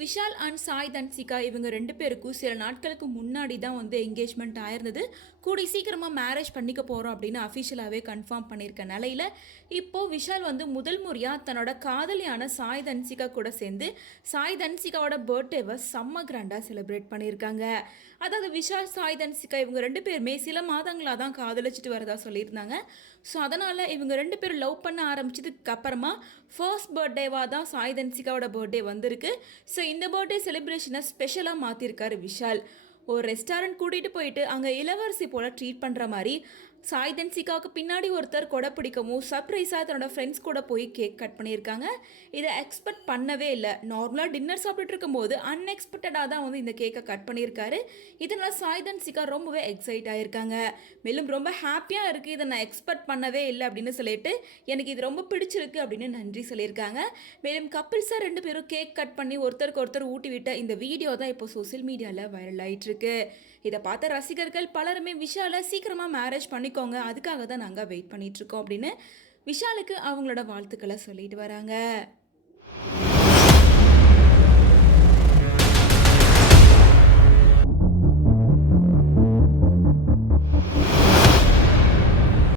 Vishal and Sai Dhanshika இவங்க 2 பேருக்கும் சில நாட்களுக்கு முன்னாடி தான் வந்து என்கேஜ்மெண்ட் ஆயிருந்தது. கூடி சீக்கிரமாக மேரேஜ் பண்ணிக்க போகிறோம் அப்படின்னு அஃபிஷியலாகவே கன்ஃபார்ம் பண்ணியிருக்க நிலையில் இப்போது விஷால் வந்து முதல் முறையாக தன்னோட காதலியான சாய் தன்சிகா கூட சேர்ந்து சாய் தன்சிகாவோட பர்த்டேவை செம்ம கிராண்டாக செலிப்ரேட் பண்ணியிருக்காங்க. அதாவது விஷால் சாய் தன்சிகா இவங்க 2 பேருமே சில மாதங்களாக தான் காதலிச்சிட்டு வரதா சொல்லியிருந்தாங்க. ஸோ அதனால் இவங்க 2 பேரும் லவ் பண்ண ஆரம்பிச்சதுக்கு அப்புறமா ஃபர்ஸ்ட் பர்த்டேவாக தான் சாய் தன்சிகாவோட பர்த்டே வந்திருக்கு. ஸோ இந்த பர்த்டே செலிப்ரேஷனை ஸ்பெஷலாக மாற்றிருக்காரு விஷால். ஒரு ரெஸ்டாரண்ட் கூட்டிகிட்டு போயிட்டு அங்கே இளவரசி போல் ட்ரீட் பண்ணுற மாதிரி சாய் தன்சிகாவுக்கு பின்னாடி ஒருத்தர் கொடை பிடிக்கவும் சர்ப்ரைஸாக தன்னோட ஃப்ரெண்ட்ஸ் கூட போய் கேக் கட் பண்ணியிருக்காங்க. இதை எக்ஸ்பெக்ட் பண்ணவே இல்லை. நார்மலாக டின்னர் சாப்பிட்டுட்டு இருக்கும்போது அன்எக்ஸ்பெக்டடாக தான் வந்து இந்த கேக்கை கட் பண்ணியிருக்காரு. இதனால் சாய் தன்சிகா ரொம்பவே எக்ஸைட் ஆகியிருக்காங்க. மேலும் ரொம்ப ஹாப்பியாக இருக்குது, இதை நான் எக்ஸ்பெக்ட் பண்ணவே இல்லை அப்படின்னு சொல்லிட்டு எனக்கு இது ரொம்ப பிடிச்சிருக்கு அப்படின்னு நன்றி சொல்லியிருக்காங்க. மேலும் கப்பிள்ஸாக 2 பேரும் கேக் கட் பண்ணி ஒருத்தருக்கு ஒருத்தர் ஊட்டி விட்ட இந்த வீடியோ தான் இப்போ சோசியல் மீடியாவில் வைரல் ஆகிட்டு இருக்கு. இதை பார்த்த ரசிகர்கள் பலருமே விஷாலை சீக்கிரமாக மேரேஜ் பண்ணிக்கோங்க, அதுக்காக தான் நாங்கள் வெயிட் பண்ணிட்டு இருக்கோம் அப்படின்னு விஷாலுக்கு அவங்களோட வாழ்த்துக்களை சொல்லிட்டு வராங்க.